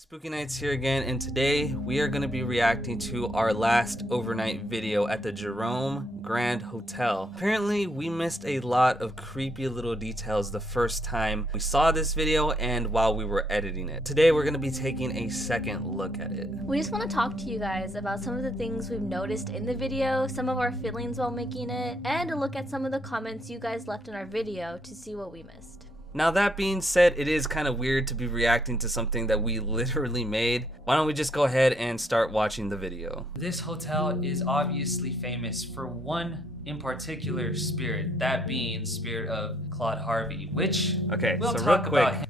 Spooky Nights here again, and today we are going to be reacting to our last overnight video at the Jerome Grand Hotel. Apparently, we missed a lot of creepy little details the first time we saw this video and while we were editing it. Today, we're going to be taking a second look at it. We just want to talk to you guys about some of the things we've noticed in the video, some of our feelings while making it, and a look at some of the comments you guys left in our video to see what we missed. Now that being said, it is kind of weird to be reacting to something that we literally made. Why don't we just go ahead and start watching the video. This hotel is obviously famous for one in particular spirit, that being spirit of Claude Harvey, which we'll so talk real quick, about him.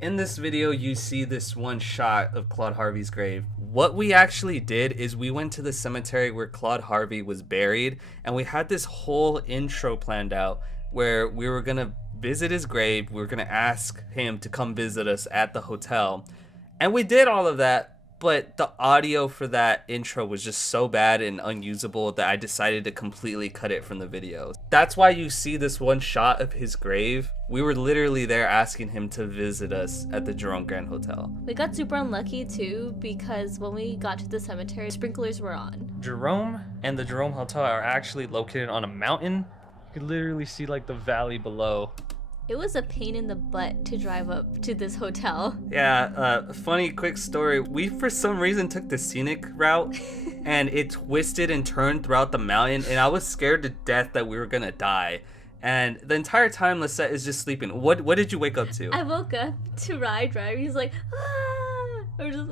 In this video, you see this one shot of Claude Harvey's grave. What we actually did is we went to the cemetery where Claude Harvey was buried, and we had this whole intro planned out where we were gonna visit his grave. We were gonna ask him to come visit us at the hotel, and we did all of that, but the audio for that intro was just so bad and unusable that I decided to completely cut it from the video. That's why you see this one shot of his grave. We were literally there asking him to visit us at the Jerome Grand Hotel. We got super unlucky too because when we got to the cemetery, sprinklers were on. Jerome and the Jerome Hotel are actually located on a mountain. You could literally see like the valley below. It was a pain in the butt to drive up to this hotel. Yeah, funny quick story. We for some reason took the scenic route and it twisted and turned throughout the mountain, and I was scared to death that we were gonna die. And the entire time Lisette is just sleeping. What did you wake up to? I woke up to Rye drive. He's like, ah, or just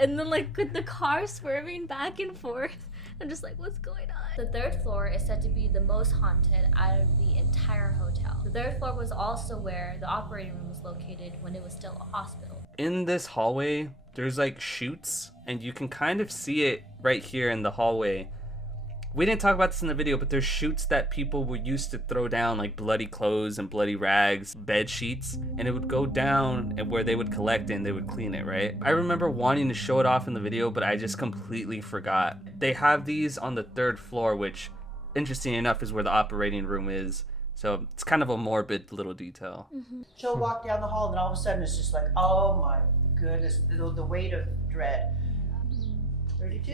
and then like with the car swerving back and forth. I'm just like, what's going on? The third floor is said to be the most haunted out of the entire hotel. The third floor was also where the operating room was located when it was still a hospital. In this hallway, there's like chutes, and you can kind of see it right here in the hallway. We didn't talk about this in the video, but there's chutes that people were used to throw down, like bloody clothes and bloody rags, bed sheets, and it would go down and where they would collect it and they would clean it, right? I remember wanting to show it off in the video, but I just completely forgot. They have these on the third floor, which, interesting enough, is where the operating room is. So it's kind of a morbid little detail. Mm-hmm. She'll walk down the hall, and all of a sudden it's just like, oh my goodness, the weight of dread. 32.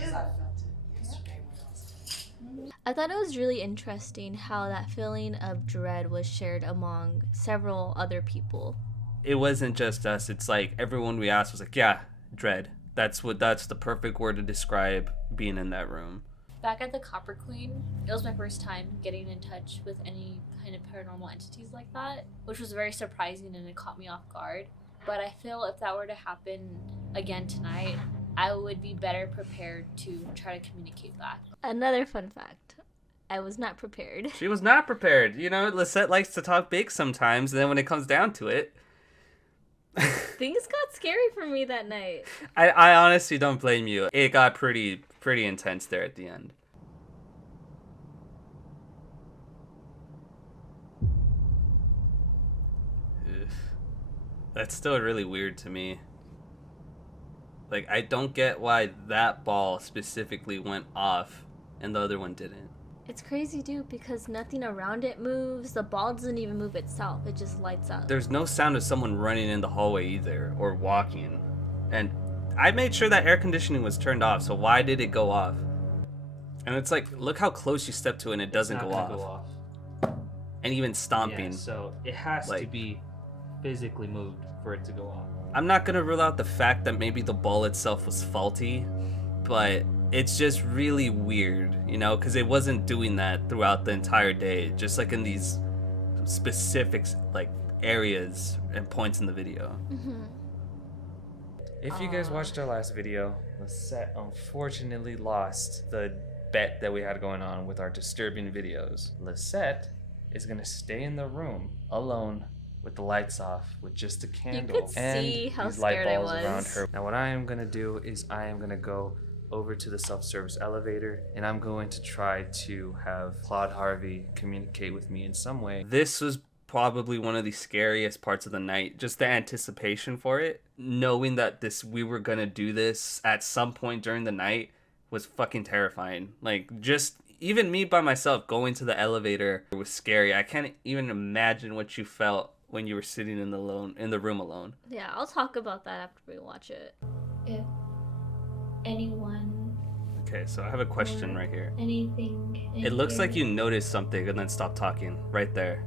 I thought it was really interesting how that feeling of dread was shared among several other people. It wasn't just us. It's like everyone we asked was like, yeah, dread. That's the perfect word to describe being in that room. Back at the Copper Queen, it was my first time getting in touch with any kind of paranormal entities like that, which was very surprising and it caught me off guard. But I feel if that were to happen again tonight, I would be better prepared to try to communicate back. Another fun fact. I was not prepared. She was not prepared. You know, Lisette likes to talk big sometimes, and then when it comes down to it... Things got scary for me that night. I honestly don't blame you. It got pretty intense there at the end. Ugh. That's still really weird to me. Like, I don't get why that ball specifically went off and the other one didn't. It's crazy, dude, because nothing around it moves. The ball doesn't even move itself. It just lights up. There's no sound of someone running in the hallway either, or walking. And I made sure that air conditioning was turned off, so why did it go off? And it's like, look how close you step to it and it doesn't go off. And even stomping. Yeah, so it has to like, be physically moved for it to go off. I'm not gonna rule out the fact that maybe the ball itself was faulty, but it's just really weird, you know, because it wasn't doing that throughout the entire day, just like in these specific like areas and points in the video. Mm-hmm. If you guys watched our last video, Lisette unfortunately lost the bet that we had going on with our disturbing videos. Lisette is gonna stay in the room alone with the lights off, with just a candle You could and see how these light scared I balls was. around her. Now what I am gonna do is I am gonna go over to the self-service elevator and I'm going to try to have Claude Harvey communicate with me in some way. This was probably one of the scariest parts of the night, just the anticipation for it, knowing that we were gonna do this at some point during the night was fucking terrifying. Like, just even me by myself going to the elevator was scary. I can't even imagine what you felt when you were sitting in the room alone? Yeah, I'll talk about that after we watch it. If anyone Okay, so I have a question right here. anything It looks like you noticed something and then stopped talking right there.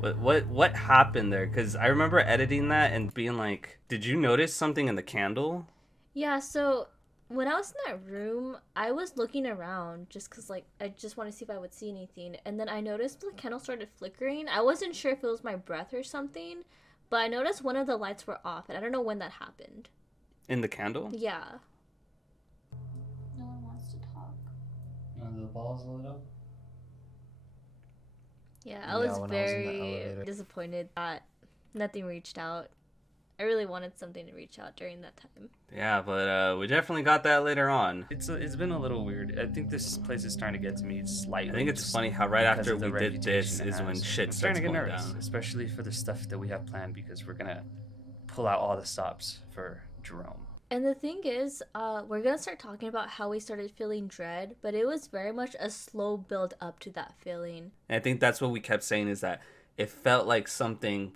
What happened there? Because I remember editing that and being like, did you notice something in the candle? Yeah, so when I was in that room, I was looking around just because, like, I just want to see if I would see anything. And then I noticed the candle started flickering. I wasn't sure if it was my breath or something, but I noticed one of the lights were off, and I don't know when that happened. In the candle? Yeah. No one wants to talk. The balls lit up. Yeah, Yeah, I was when I was in the very elevator. disappointed that nothing reached out. I really wanted something to reach out during that time. Yeah, but we definitely got that later on. It's been a little weird. I think this place is starting to get to me slightly. I think it's just funny how right because after of the we did this reputation it is when has. shit I'm starts starting to going get nervous, down. especially for the stuff that we have planned because we're gonna pull out all the stops for Jerome. And the thing is, we're gonna start talking about how we started feeling dread, but it was very much a slow build up to that feeling. And I think that's what we kept saying is that it felt like something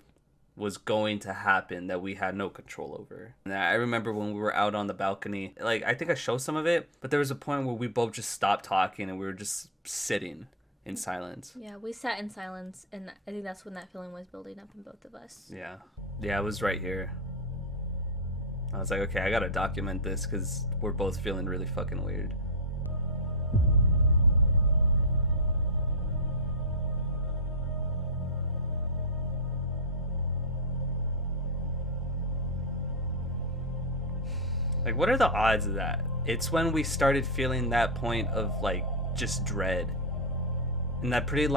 was going to happen that we had no control over. And I remember when we were out on the balcony, like I think I showed some of it, but there was a point where we both just stopped talking and we were just sitting in silence. Yeah, we sat in silence, and I think that's when that feeling was building up in both of us. Yeah. Yeah, it was right here. I was like, okay, I gotta document this because we're both feeling really fucking weird. Like, what are the odds of that? It's when we started feeling that point of, like, just dread. And that pretty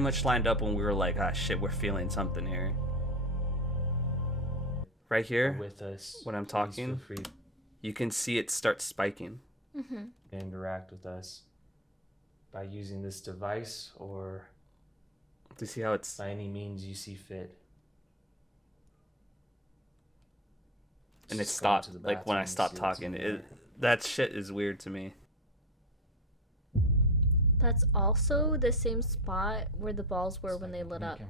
much lined up when we were like, ah, shit, we're feeling something here. Right here, With us, when I'm please talking, feel free you can see it start spiking. Mm-hmm. to interact with us by using this device or Do you see how it's... by any means you see fit. And it Just go into stopped, the like, when I bathroom, stopped see what's in talking. there. That shit is weird to me. That's also the same spot where the balls were when they lit up.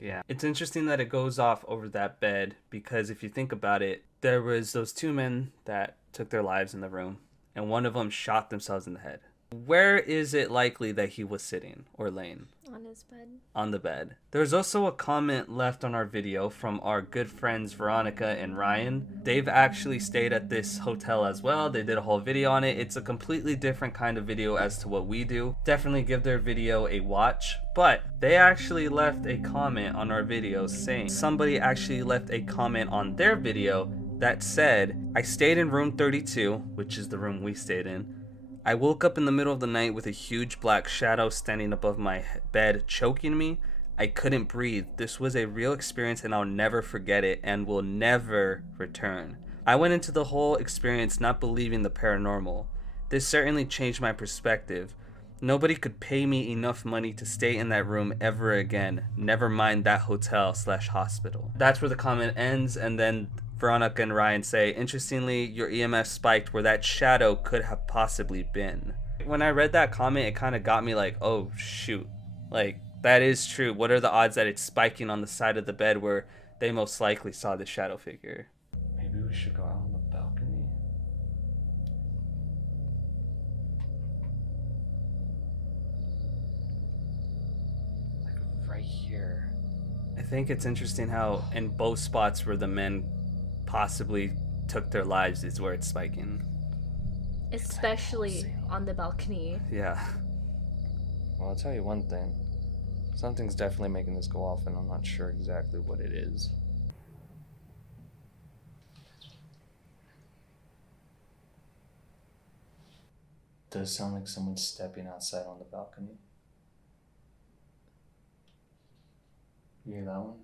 Yeah. It's interesting that it goes off over that bed because if you think about it, there was those two men that took their lives in the room and one of them shot themselves in the head. Where is it likely that he was sitting or laying? On his bed. On the bed. There's also a comment left on our video from our good friends Veronica and Ryan. They've actually stayed at this hotel as well. They did a whole video on it. It's a completely different kind of video as to what we do. Definitely give their video a watch. But they actually left a comment on our video saying somebody actually left a comment on their video that said, I stayed in room 32, which is the room we stayed in. I woke up in the middle of the night with a huge black shadow standing above my bed, choking me. I couldn't breathe. This was a real experience and I'll never forget it and will never return. I went into the whole experience not believing the paranormal. This certainly changed my perspective. Nobody could pay me enough money to stay in that room ever again. Never mind that hotel/hospital. That's where the comment ends, and then Veronica and Ryan say, interestingly, your EMF spiked where that shadow could have possibly been. When I read that comment, it kind of got me like, oh shoot, like that is true. What are the odds that it's spiking on the side of the bed where they most likely saw the shadow figure? Maybe we should go out on the balcony. Like right here. I think it's interesting how in both spots where the men possibly took their lives is where it's spiking. Especially on the balcony. Yeah. Well, I'll tell you one thing. Something's definitely making this go off, and I'm not sure exactly what it is. Does sound like someone's stepping outside on the balcony. You hear that one?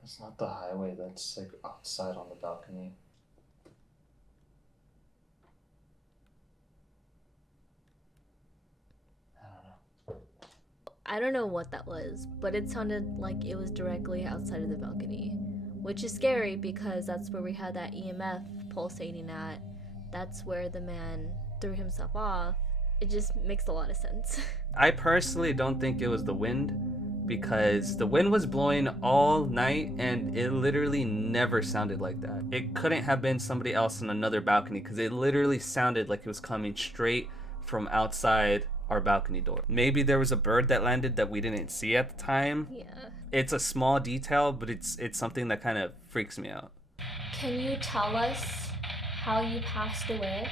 That's not the highway, that's like outside on the balcony. I don't know. I don't know what that was, but it sounded like it was directly outside of the balcony, which is scary because that's where we had that EMF pulsating at. That's where the man threw himself off. It just makes a lot of sense. I personally don't think it was the wind, because the wind was blowing all night and it literally never sounded like that. It couldn't have been somebody else on another balcony, because it literally sounded like it was coming straight from outside our balcony door. Maybe there was a bird that landed that we didn't see at the time. Yeah. It's a small detail, but it's something that kind of freaks me out. Can you tell us how you passed away?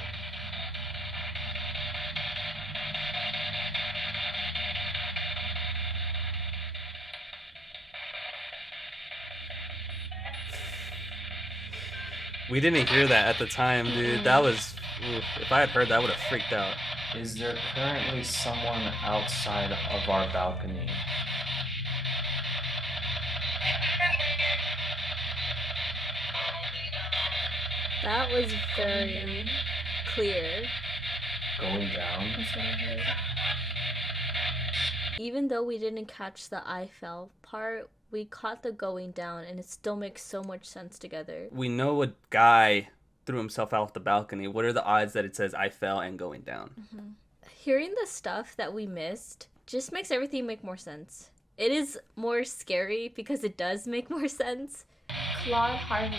We didn't hear that at the time, dude. That was, if I had heard that, I would have freaked out. Is there currently someone outside of our balcony? That was very clear. Going down? That's what I heard. Even though we didn't catch the I fell part, we caught the going down, and it still makes so much sense together. We know a guy threw himself off the balcony. What are the odds that it says I fell and going down? Mm-hmm. Hearing the stuff that we missed just makes everything make more sense. It is more scary because it does make more sense. Claude Harvey,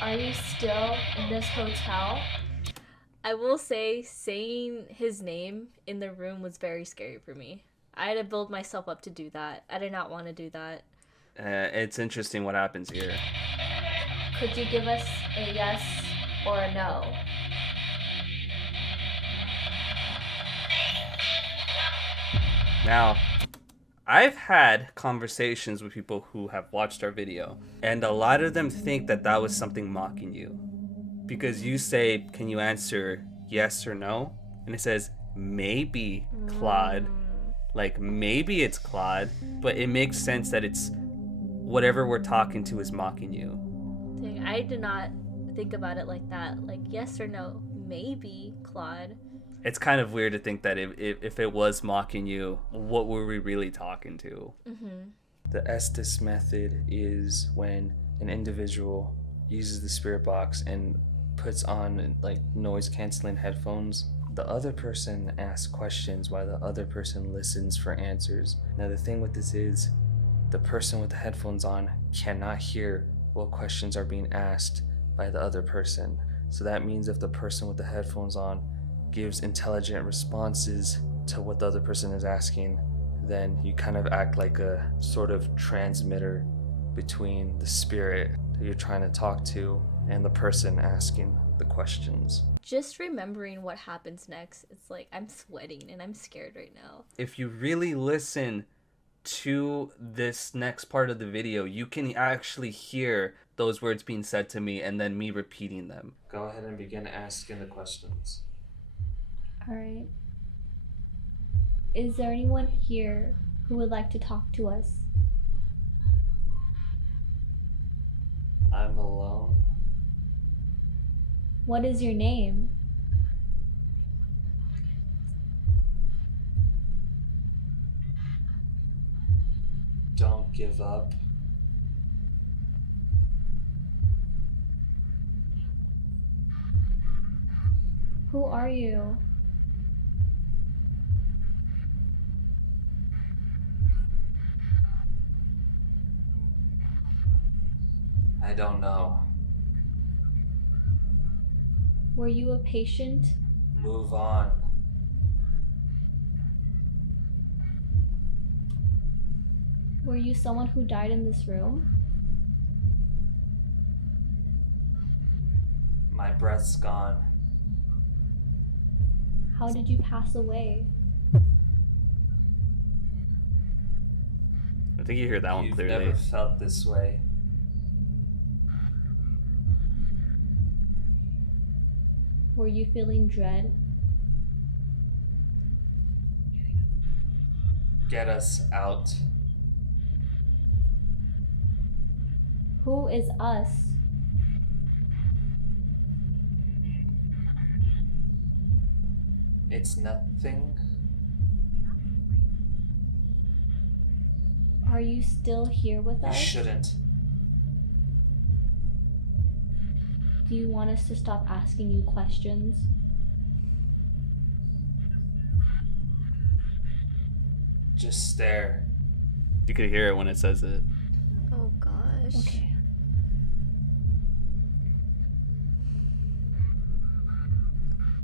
are you still in this hotel? I will say, saying his name in the room was very scary for me. I had to build myself up to do that. I did not want to do that. It's interesting what happens here. Could you give us a yes or a no? Now, I've had conversations with people who have watched our video, and a lot of them think that that was something mocking you. Because you say, can you answer yes or no? And it says, maybe Claude. Like, maybe it's Claude, but it makes sense that it's whatever we're talking to is mocking you. Dang, I did not think about it like that. Like, yes or no, maybe Claude. It's kind of weird to think that if it was mocking you, what were we really talking to? Mm-hmm. The Estes method is when an individual uses the spirit box and puts on like noise canceling headphones. The other person asks questions while the other person listens for answers. Now the thing with this is, the person with the headphones on cannot hear what questions are being asked by the other person. So that means if the person with the headphones on gives intelligent responses to what the other person is asking, then you kind of act like a sort of transmitter between the spirit that you're trying to talk to and the person asking the questions. Just remembering what happens next, it's like I'm sweating and I'm scared right now. If you really listen to this next part of the video, you can actually hear those words being said to me and then me repeating them. Go ahead and begin asking the questions. All right. Is there anyone here who would like to talk to us? I'm alone. What is your name? Don't give up. Who are you? I don't know. Were you a patient? Move on. Were you someone who died in this room? My breath's gone. How did you pass away? I think you hear that one You've clearly. never felt this way. Were you feeling dread? Get us out. Who is us? It's nothing. Are you still here with You us? shouldn't. Do you want us to stop asking you questions? Just stare. You could hear it when it says it. Oh gosh. Okay.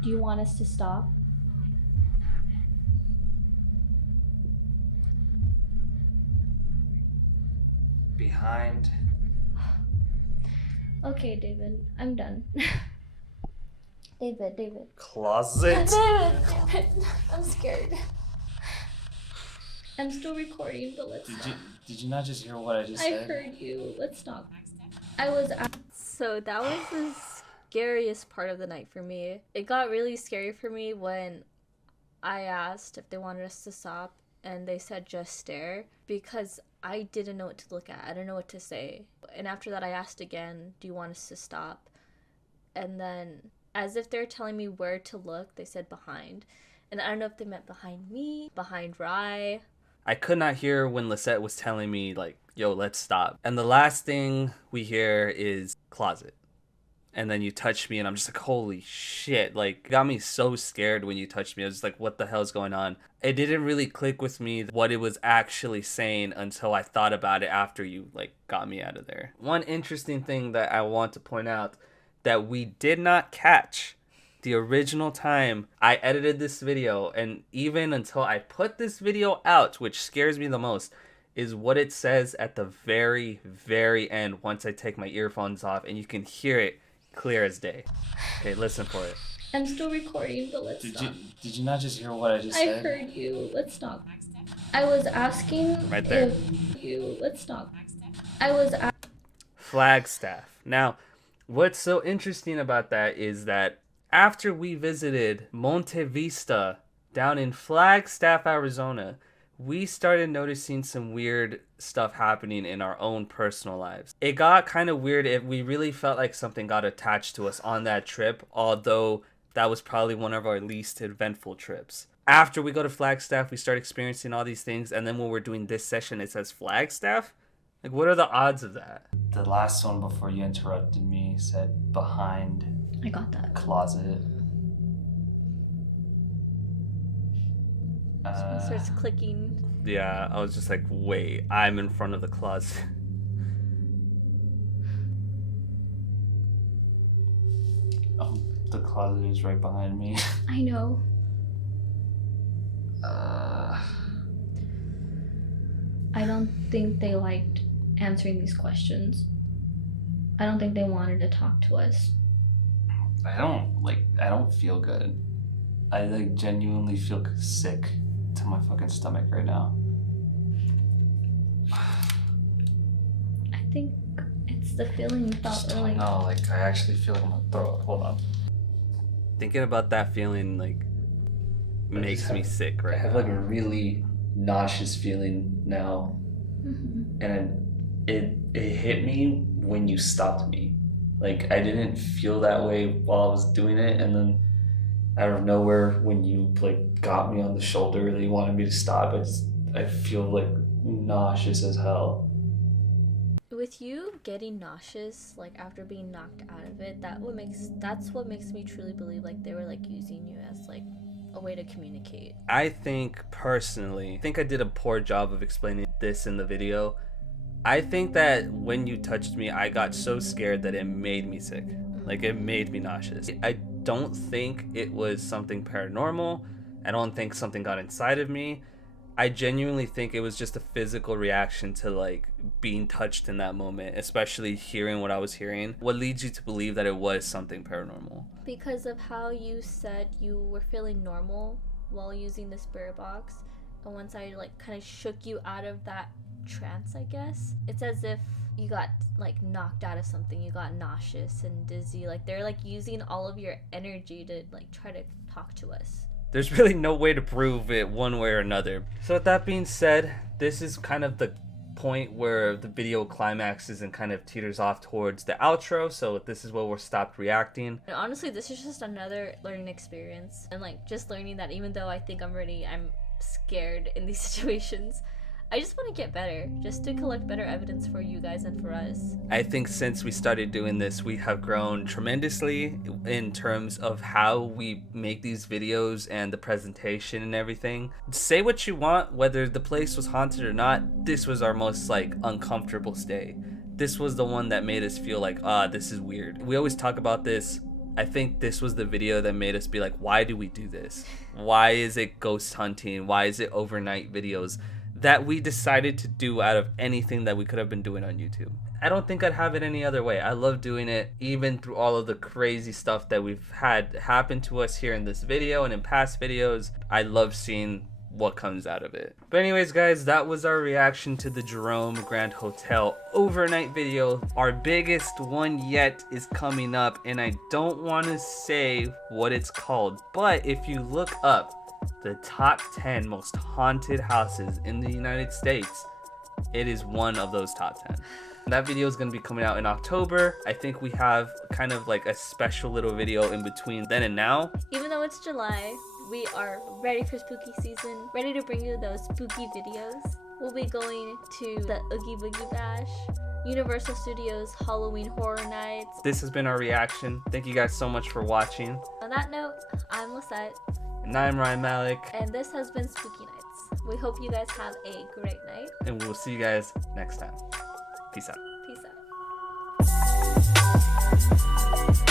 Do you want us to stop? Behind. Okay, David, I'm done. David. Closet? David, I'm scared. I'm still recording, but let's stop. Did you not just hear what I just I said? heard you. Let's stop. I was So that was the scariest part of the night for me. It got really scary for me when I asked if they wanted us to stop and they said just stare, because I didn't know what to look at. I didn't know what to say. And after that I asked again, do you want us to stop? And then, as if they're telling me where to look, they said behind. And I don't know if they meant behind me, behind Rye. I could not hear when Lisette was telling me, like, yo, let's stop. And the last thing we hear is closet. And then you touch me and I'm just like, holy shit. Like, it got me so scared when you touched me. I was just like, what the hell's going on? It didn't really click with me what it was actually saying until I thought about it after you, like, got me out of there. One interesting thing that I want to point out that we did not catch the original time I edited this video, and even until I put this video out, which scares me the most, is what it says at the very, very end once I take my earphones off, and you can hear it clear as day. Okay, listen for it. I'm still recording, but let's stop. Did you not just hear what I just I said? heard you. Let's stop. I was asking Right there. if you. Let's stop. I was Flagstaff. Now, what's so interesting about that is that after we visited Monte Vista down in Flagstaff, Arizona, we started noticing some weird stuff happening in our own personal lives. It got kind of weird. We really felt like something got attached to us on that trip, although that was probably one of our least eventful trips. After we go to Flagstaff, we start experiencing all these things, and then when we're doing this session, it says Flagstaff? Like, what are the odds of that? The last one before you interrupted me said behind I got that. closet. It starts clicking. Yeah, I was just like, wait, I'm in front of the closet. The closet is right behind me. I know. Uh, I don't think they liked answering these questions. I don't think they wanted to talk to us. I don't feel good. I genuinely feel sick to my fucking stomach right now. I think it's the feeling we felt earlier. No, I actually feel like I'm gonna throw up. Hold on. Thinking about that feeling, like, makes me sick right I have now. like a really nauseous feeling now, Mhm. and it hit me when you stopped me. Like, I didn't feel that way while I was doing it, and then out of nowhere, when you like got me on the shoulder that you wanted me to stop, I feel like nauseous as hell. With you getting nauseous, like after being knocked out of it, that's what makes me truly believe like they were like using you as like a way to communicate. I think personally, I did a poor job of explaining this in the video. I think that when you touched me, I got so scared that it made me sick. Like, it made me nauseous. I don't think it was something paranormal. I don't think something got inside of me. I genuinely think it was just a physical reaction to like being touched in that moment, especially hearing what I was hearing. What leads you to believe that it was something paranormal? Because of how you said you were feeling normal while using the spirit box, and once I like kind of shook you out of that trance, I guess, it's as if you got like knocked out of something. You got nauseous and dizzy. Like they're like using all of your energy to like try to talk to us. There's really no way to prove it one way or another. So with that being said, this is kind of the point where the video climaxes and kind of teeters off towards the outro. So this is where we're stopped reacting. And honestly, this is just another learning experience, and like just learning that even though I think I'm scared in these situations, I just want to get better, just to collect better evidence for you guys and for us. I think since we started doing this, we have grown tremendously in terms of how we make these videos and the presentation and everything. Say what you want, whether the place was haunted or not, this was our most like uncomfortable stay. This was the one that made us feel like, this is weird. We always talk about this. I think this was the video that made us be like, why do we do this? Why is it ghost hunting? Why is it overnight videos? That we decided to do out of anything that we could have been doing on YouTube. I don't think I'd have it any other way. I love doing it, even through all of the crazy stuff that we've had happen to us here in this video and in past videos. I love seeing what comes out of it. But anyways, guys, that was our reaction to the Jerome Grand Hotel overnight video. Our biggest one yet is coming up, and I don't want to say what it's called, but if you look up the top 10 most haunted houses in the United States, it is one of those top 10. That video is going to be coming out in October. I think we have kind of like a special little video in between then and now. Even though it's July, we are ready for spooky season, ready to bring you those spooky videos. We'll be going to the Oogie Boogie Bash, Universal Studios Halloween Horror Nights. This has been our reaction. Thank you guys so much for watching. On that note, I'm Lisette. And I'm Ryan Malik. And this has been Spooky Nights. We hope you guys have a great night. And we will see you guys next time. Peace out. Peace out.